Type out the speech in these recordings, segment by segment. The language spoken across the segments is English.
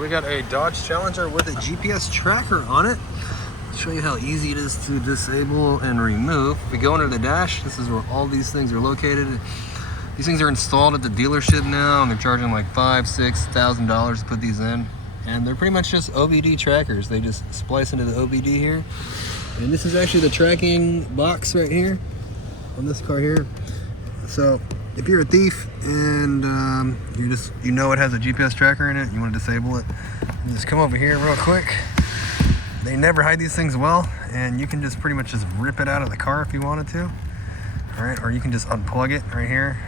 We got a Dodge Challenger with a GPS tracker on it. I'll show you how easy it is to disable and remove. If we go under the dash, this is where all these things are located. These things are installed at the dealership now, and they're charging like $5,000–6,000 to put these in. And they're pretty much just OBD trackers. They just splice into the OBD here. And this is actually the tracking box right here on this car here. So if you're a thief and you know it has a GPS tracker in it, you want to disable it, you just come over here real quick. They never hide these things well, and you can just pretty much just rip it out of the car if you wanted to. All right, or you can just unplug it right here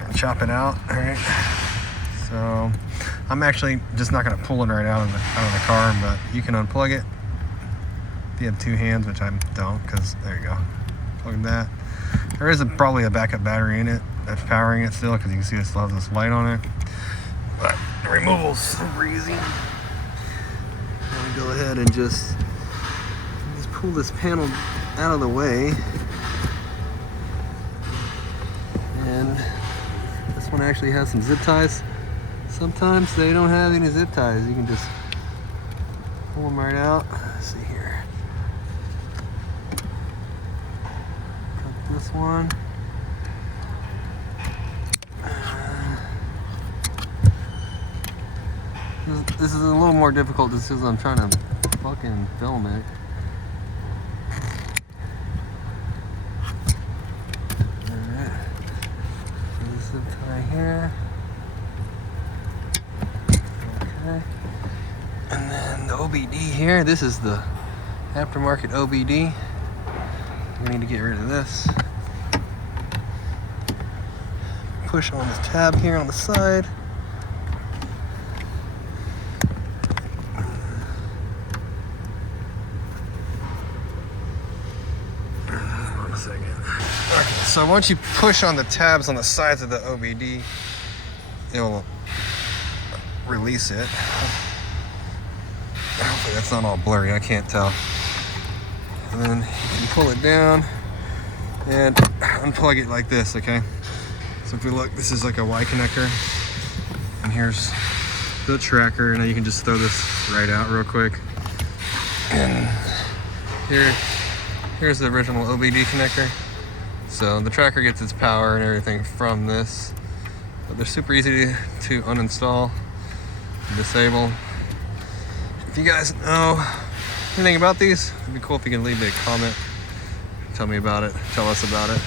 and chop it out. All right. So I'm actually just not going to pull it right out of the car, but you can unplug it if you have two hands, which I don't, because there you go. Plug that. There is probably a backup battery in it that's powering it still, because you can see it still has this light on it. But the removal's super easy. Let me go ahead and just pull this panel out of the way. And this one actually has some zip ties. Sometimes they don't have any zip ties. You can just pull them right out. Let's see here. This one. This is a little more difficult just because I'm trying to fucking film it. Alright. This zip tie here. Okay. And then the OBD here. This is the aftermarket OBD. We need to get rid of this. Push on this tab here on the side. Hold on a second. Okay, so once you push on the tabs on the sides of the OBD, it will release it. Hopefully that's not all blurry, I can't tell. And then you can pull it down and unplug it like this, okay? So if we look, this is like a Y connector, and here's the tracker, and then you can just throw this right out real quick. And here's the original OBD connector. So the tracker gets its power and everything from this. But they're super easy to uninstall and disable. If you guys know anything about these, it'd be cool if you can leave a comment, tell me about it, tell us about it.